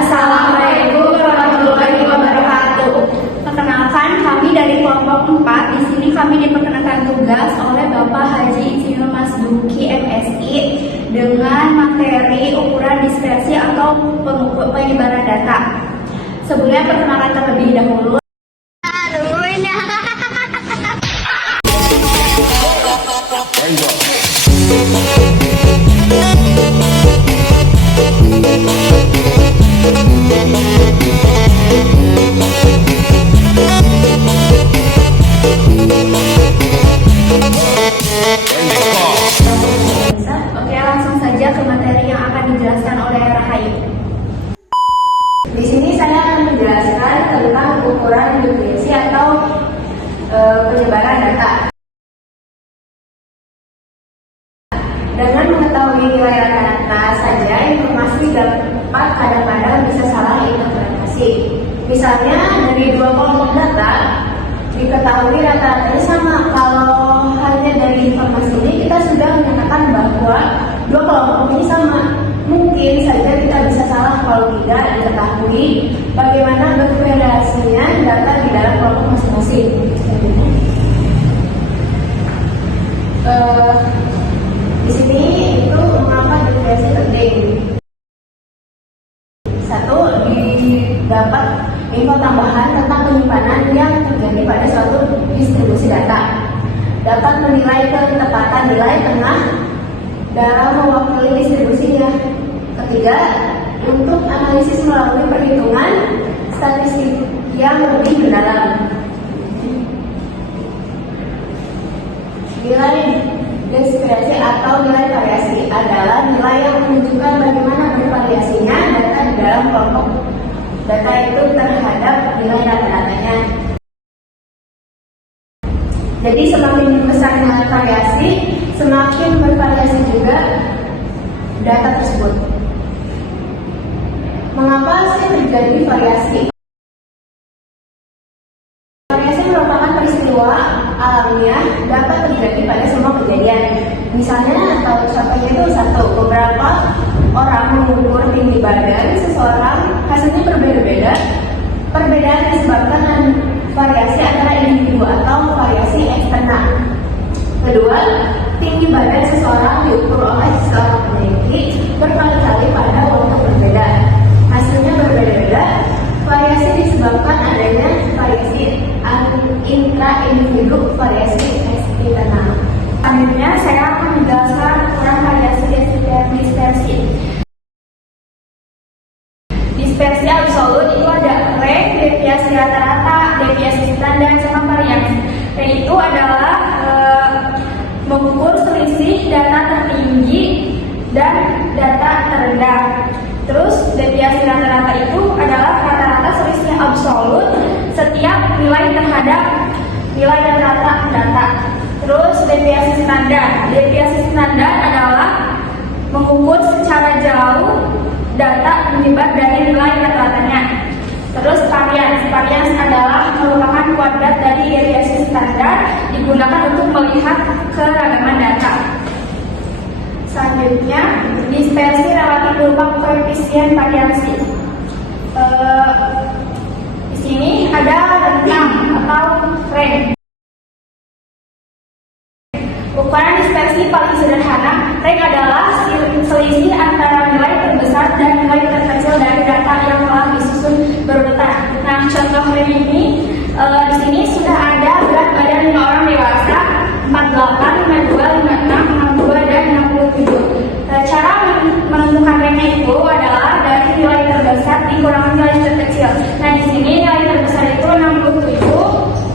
Assalamualaikum warahmatullahi wabarakatuh. Perkenalkan, kami dari kelompok 4. Di sini kami diperkenalkan tugas oleh Bapak Haji Insinyur Mas Duki MSI dengan materi ukuran dispersi atau penyebaran data. Sebelumnya perkenalkan terlebih dahulu. Oke, langsung saja ke materi yang akan dijelaskan oleh Rahayu. Di sini saya akan menjelaskan tentang ukuran dispersi atau penyebaran data. Dengan mengetahui nilai rata-rata saja, informasi dapat kadang-kadang bisa salah interpretasi. Misalnya dari dua kelompok data diketahui rata-ratanya sama. Kalau hanya dari informasi ini kita sudah menyatakan bahwa dua kelompok ini sama. Mungkin saja kita bisa salah kalau tidak diketahui bagaimana bervariasinya data di dalam kelompok masing-masing. Di sini itu mengapa dispersi penting. Satu, didapat info tambahan tentang penyimpanan yang terjadi pada suatu distribusi data. Dapat menilai ketepatan nilai tengah dalam mewakili distribusinya. Ketiga, untuk analisis melalui perhitungan statistik yang lebih mendalam. Nilai dispersi atau nilai variasi adalah nilai yang menunjukkan bagaimana bervariasinya data di dalam kelompok data itu terhadap nilai rata-ratanya. Jadi semakin besarnya variasi, semakin bervariasi juga data tersebut. Mengapa sih terjadi variasi? Variasi merupakan peristiwa alamiah dapat terjadi pada semua kejadian. Misalnya, atau contohnya itu satu, beberapa orang mengukur tinggi badan seseorang, hasilnya berbeda-beda. Perbedaan disebabkan variasi antara individu atau variasi eksternal. Kedua, tinggi badan seseorang diukur oleh seorang peneliti berkali-kali pada waktu berbeda. Hasilnya berbeda-beda. Variasi disebabkan adanya variasi intra-individu, variasi eksternal. Selanjutnya, saya akan menjelaskan ukuran variasi dispersi. Dispersi absolut itu ada range, deviasi rata-rata, deviasi standar, sama variasi. Range itu adalah mengukur selisih data tertinggi dan data terendah. Terus deviasi rata-rata itu adalah rata-rata selisih absolut setiap nilai terhadap nilai rata-rata data. Terus deviasi standar adalah mengukur secara jauh data menyebar dari nilai rata-ratanya. Terus varians adalah merupakan kuadrat dari deviasi standar digunakan untuk melihat keragaman data. Selanjutnya, dispersi relatif berupa koefisien variasi. Di sini ada rentang atau range. Ukuran dispersi paling sederhana, range adalah selisih antara nilai terbesar dan nilai terkecil dari data yang telah disusun berurutan. Nah, contoh range ini di sini sudah ada berat badan 5 orang dewasa 48, 52, 56, 62 dan 67. Cara menentukan range itu adalah dari nilai terbesar dikurangi nilai terkecil. Nah, di sini nilai terbesar itu 67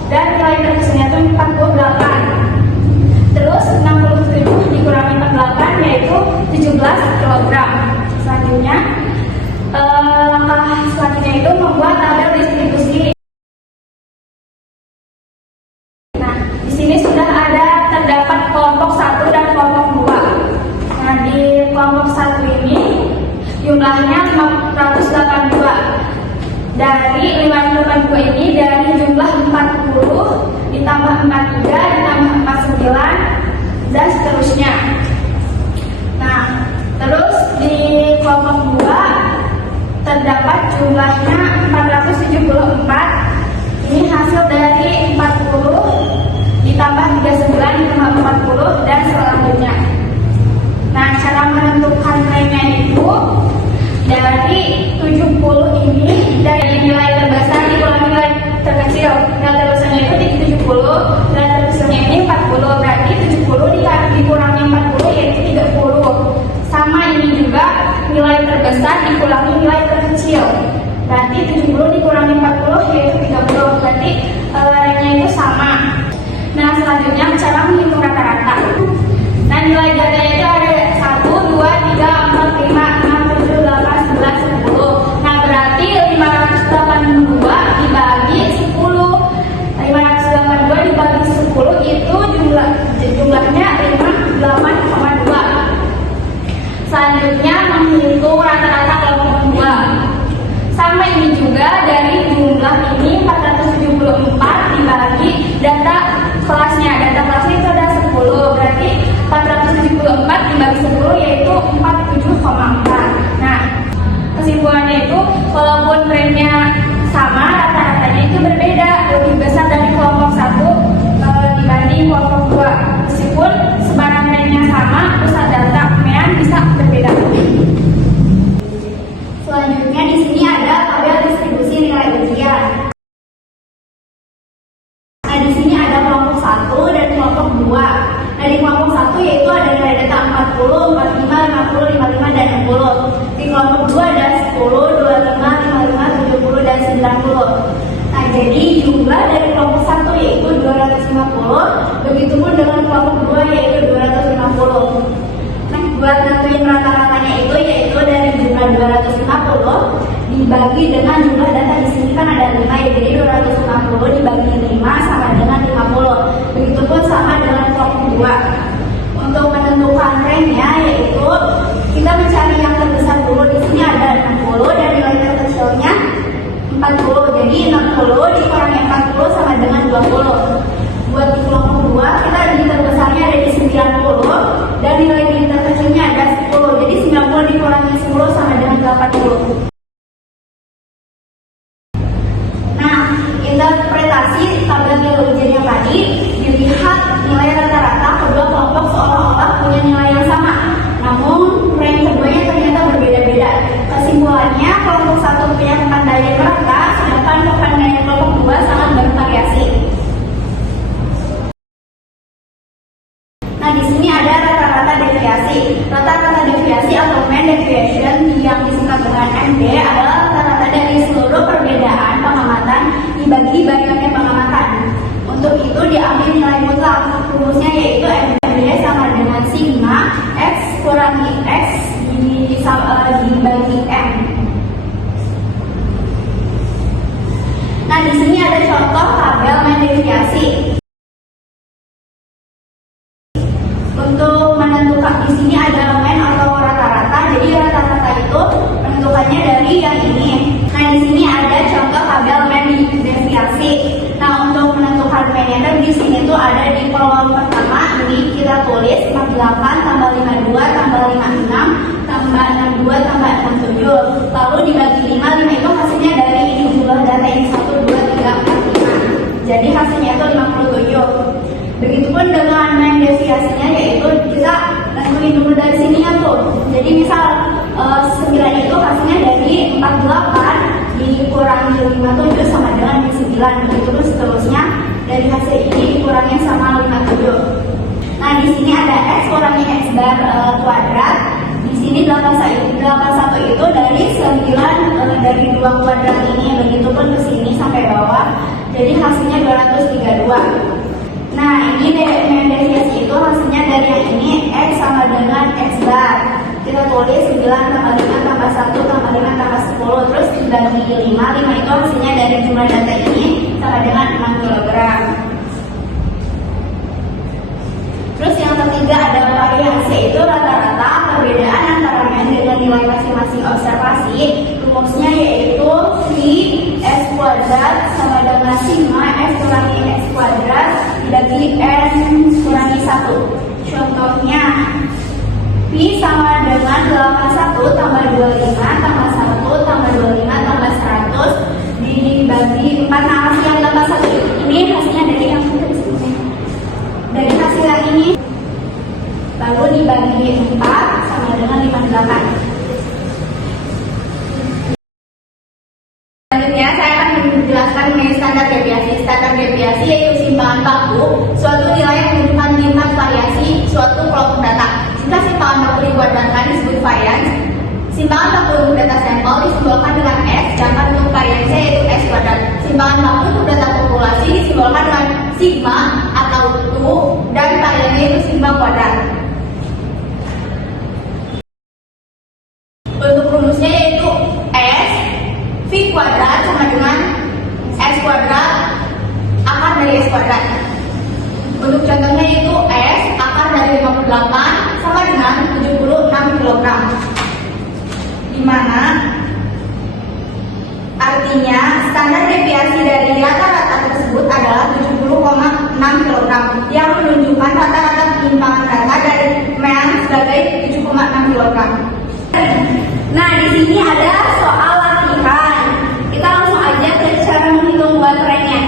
dan nilai terkecilnya itu 48. Terus 67 dikurangi 48 yaitu 17 kg. Selanjutnya, langkah selanjutnya itu membuat tabel distribusi. Nah, di sini sudah ada terdapat kelompok 1 dan kelompok 2. Nah, di kelompok 1 ini jumlahnya 582. Dari 582 ini dari jumlah 40 ditambah 43 ditambah 49 dan seterusnya. Nah, terus di kelompok 2 terdapat jumlahnya 474. Ini hasil dari 40 ditambah 39 ditambah 40 dan selanjutnya. Nah, cara menentukan nilainya itu dari 70 ini, dari nilai terbesar dikurangi nilai terkecil. Nilai terbesarnya itu 70, nilai terkecilnya ini 40, berarti 70 dikurangi 40 yaitu 30. Sama ini juga, nilai terbesar dikurangi nilai terkecil, berarti 70 dikurangi 40 yaitu 30, berarti nilainya itu sama. Nah, selanjutnya cara menghitung rata-rata. Nah, nilai gandanya itu ada 1, 2, 3, 4, 5, 6, 7, 8, 11, 10. Nah, berarti 582 dibagi 10. 582 dibagi 10 itu jumlahnya 58,2. Selanjutnya menghitung rata-rata kelompok 2. Sama ini juga, dari jumlah ini 474 dibagi data kelasnya. Data kelasnya itu ada 10, berarti 474 dibagi 10 yaitu 47,4. Nah, kesimpulannya itu walaupun trennya sama, rata-ratanya itu berbeda, lebih besar dari kelompok 1 dibanding kelompok 2. Meskipun sebaran trennya sama, pusat data kemean bisa berbeda. Selanjutnya di sini ada tabel distribusi nilai ujian. Nah, di sini ada kelompok 1 dan kelompok 2. Nah, di kelompok 1 yaitu ada nilai data 40, 45, 50, 55, dan 60. Di kelompok 2 ada 10, 25, 55, 70, dan 90. Nah, jadi jumlah dari kelompok 1 yaitu 250, begitupun dengan kelompok 2 yaitu 250. Nah, buat nentuin rata-ratanya itu yaitu dari jumlah 250 dibagi dengan jumlah data di sini kan ada 5 ya, jadi 250 dibagi 5 sama dengan 50. Begitupun sama dengan kelompok 2. Untuk menentukan trennya yaitu kita mencari yang terbesar dulu. Di sini ada 60 dan nilai terkecilnya 40. Jadi 60 dikurangi 40 sama dengan 20. Buat di kelompok 2 kita di terbesarnya ada di 90 dan nilai terkecilnya ada 10. Jadi 90 dikurangi 10 sama dengan 80. Nah, interpretasi tabel nilai ujian yang tadi, dilihat nilai rata-rata kedua kelompok seolah-olah punya nilai yang sama, namun rank keduanya ternyata berbeda-beda. Kesimpulannya, kelompok 1 punya kepandaian merata, sedangkan kepandaian kelompok 2 sangat bervariasi. Nah, di sini ada rata-rata deviasi. Rata-rata deviasi atau mean deviation yang disingkat dengan MD adalah rata-rata dari seluruh perbedaan pengamatan dibagi banyaknya pengamatan. Untuk itu diambil nilai mutlak. Rumusnya yaitu MD sama dengan sigma X kurangi X dibagi M. Nah, di sini ada contoh tabel mean deviasi. Untuk menentukan di sini ada mean atau rata-rata. Jadi rata-rata itu menentukannya dari yang ini. Nah, di sini ada contoh tabel mean deviasi. Nah, untuk menentukan mean-nya di sini tuh ada di kolom pertama ini kita tulis 48 tambah 52 tambah 56 tambah 62 tambah 67. Lalu dibagi 5 itu hasilnya dari ini jumlah data ini 1 2 3 4 5. Jadi hasilnya itu 57. Begitupun dengan mean deviasinya yaitu kita nentuin dulu dari sininya tuh. Jadi misal 9 itu hasilnya dari 48 dikurangi 57 sama dengan 9. Begitu terus seterusnya dari hasil ini dikurangi sama 57. Nah, di sini ada X kurangi X bar kuadrat. Di sini 81 itu dari 9 dari 2 kuadrat ini. Begitupun ke sini sampai bawah. Jadi hasilnya 232. Nah, ini mean deviasi itu hasilnya dari yang ini X sama dengan X bar. Kita tulis 9 tambah 5 tambah 1 tambah 5 tambah 10. Terus dibagi 5 itu hasilnya dari jumlah data ini sama dengan 6 kg. Terus yang ketiga ada variasi, itu rata-rata perbedaan antara mean dengan nilai masing-masing observasi. Rumusnya yaitu Si S kuadrat sama dengan sigma S kurangi X kuadrat dibagi N kurangi 1. Contohnya Pi sama dengan 81 tambah 25 tambah 1 tambah 25 tambah 1 Keseimbangan makmum data populasi disimbolkan dengan sigma atau tu dan variannya itu sigma kuadrat. Untuk rumusnya yaitu S V kuadrat sama dengan S kuadrat akar dari S kuadrat. Untuk contohnya yaitu S akar dari 58 sama dengan 76 kg. Di mana artinya standar deviasi dari rata-rata tersebut adalah 70,6 kg yang menunjukkan rata-rata penyimpangan data dari MEAN sebagai 7,6 kg. Nah, di sini ada soal latihan. Kita langsung aja ke cara menghitung baterainya.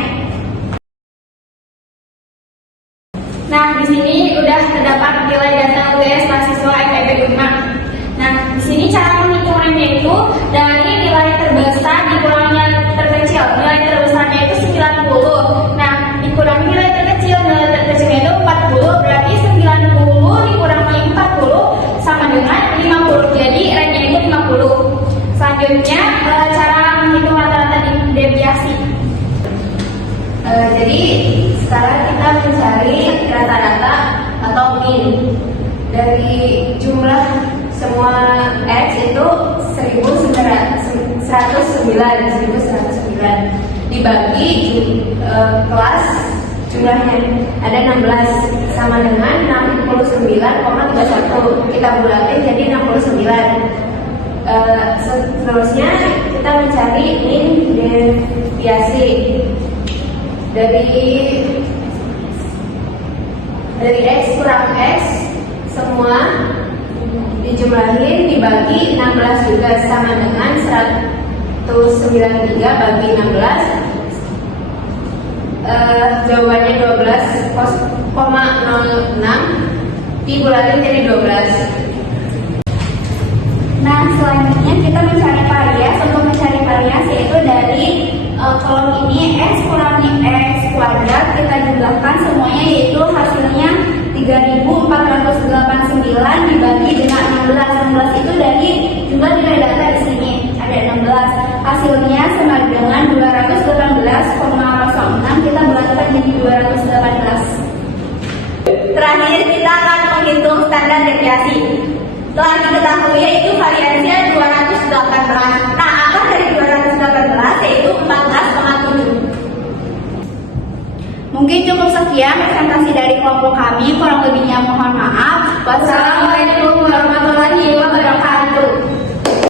Nah, di sini udah terdapat nilai data UTS mahasiswa FEB Unma. Nah, di sini cara menghitung remnya itu dari nilai terbesar dikurangi nilai terkecil. Nilai terbesarnya itu 90. Nah, dikurangi nilai terkecil. Nilai terkecilnya itu 40. Berarti 90 dikurangi 40 sama dengan 50. Jadi remnya itu 50. Selanjutnya cara menghitung rata-rata deviasi. Jadi sekarang kita mencari rata-rata atau min dari jumlah semua X itu 1109 dibagi kelas jumlahnya ada 16 sama dengan 69,31. Kita bulatin jadi 69. Seterusnya kita mencari min deviasi dari X kurang X semua dijumlahin dibagi 16 juga sama dengan 193 bagi 16. Jawabannya 12,06 dibulatin jadi 12. Nah, selanjutnya kita mencari varias. Untuk mencari varias yaitu dari kolom ini X kurangi X kuadrat kita jumlahkan semuanya, yaitu hasilnya 3489 dibagi dengan 16. 16 itu dari jumlah nilai data di sini ada 16. Hasilnya sama dengan 218,06. Kita bulatkan jadi 218. Terakhir kita akan menghitung standar deviasi. Telah diketahui yaitu variasinya 218. Nah, akar dari 218 yaitu 14,7. Mungkin cukup sekian presentasi dari kelompok kami. Kurang lebihnya mohon maaf. Wassalamualaikum